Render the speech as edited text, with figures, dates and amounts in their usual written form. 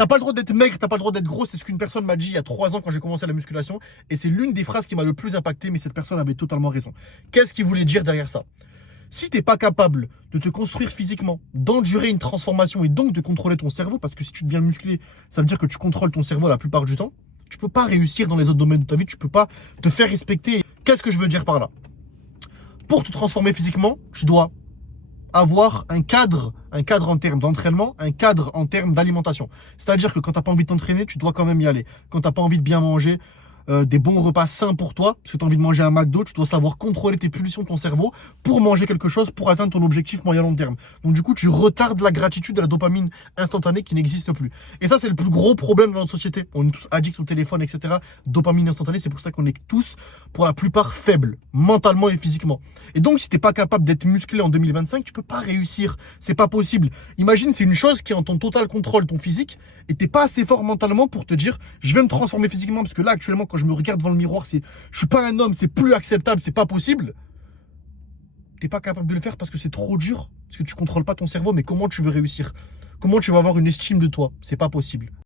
T'as pas le droit d'être maigre, t'as pas le droit d'être gros. C'est ce qu'une personne m'a dit il y a 3 ans quand j'ai commencé la musculation. Et c'est l'une des phrases qui m'a le plus impacté, mais cette personne avait totalement raison. Qu'est-ce qu'il voulait dire derrière ça? Si t'es pas capable de te construire physiquement, d'endurer une transformation et donc de contrôler ton cerveau, parce que si tu deviens musclé, ça veut dire que tu contrôles ton cerveau la plupart du temps, tu peux pas réussir dans les autres domaines de ta vie, tu peux pas te faire respecter. Qu'est-ce que je veux dire par là? Pour te transformer physiquement, tu dois avoir un cadre en termes d'entraînement, un cadre en termes d'alimentation. C'est-à-dire que quand t'as pas envie de t'entraîner, tu dois quand même y aller. Quand t'as pas envie de bien manger, des bons repas sains pour toi, parce que tu as envie de manger un McDo, tu dois savoir contrôler tes pulsions de ton cerveau pour manger quelque chose, pour atteindre ton objectif moyen-long terme. Donc du coup, tu retardes la gratitude et la dopamine instantanée qui n'existe plus. Et ça, c'est le plus gros problème dans notre société. On est tous addicts au téléphone, etc. Dopamine instantanée, c'est pour ça qu'on est tous, pour la plupart, faibles, mentalement et physiquement. Et donc, si t'es pas capable d'être musclé en 2025, tu peux pas réussir. C'est pas possible. Imagine, c'est une chose qui est en ton total contrôle, ton physique, et t'es pas assez fort mentalement pour te dire, je vais me transformer physiquement, parce que là, actuellement, quand je me regarde devant le miroir, je suis pas un homme, c'est plus acceptable, c'est pas possible. T'es pas capable de le faire parce que c'est trop dur, parce que tu contrôles pas ton cerveau, mais comment tu veux réussir? Comment tu vas avoir une estime de toi? C'est pas possible.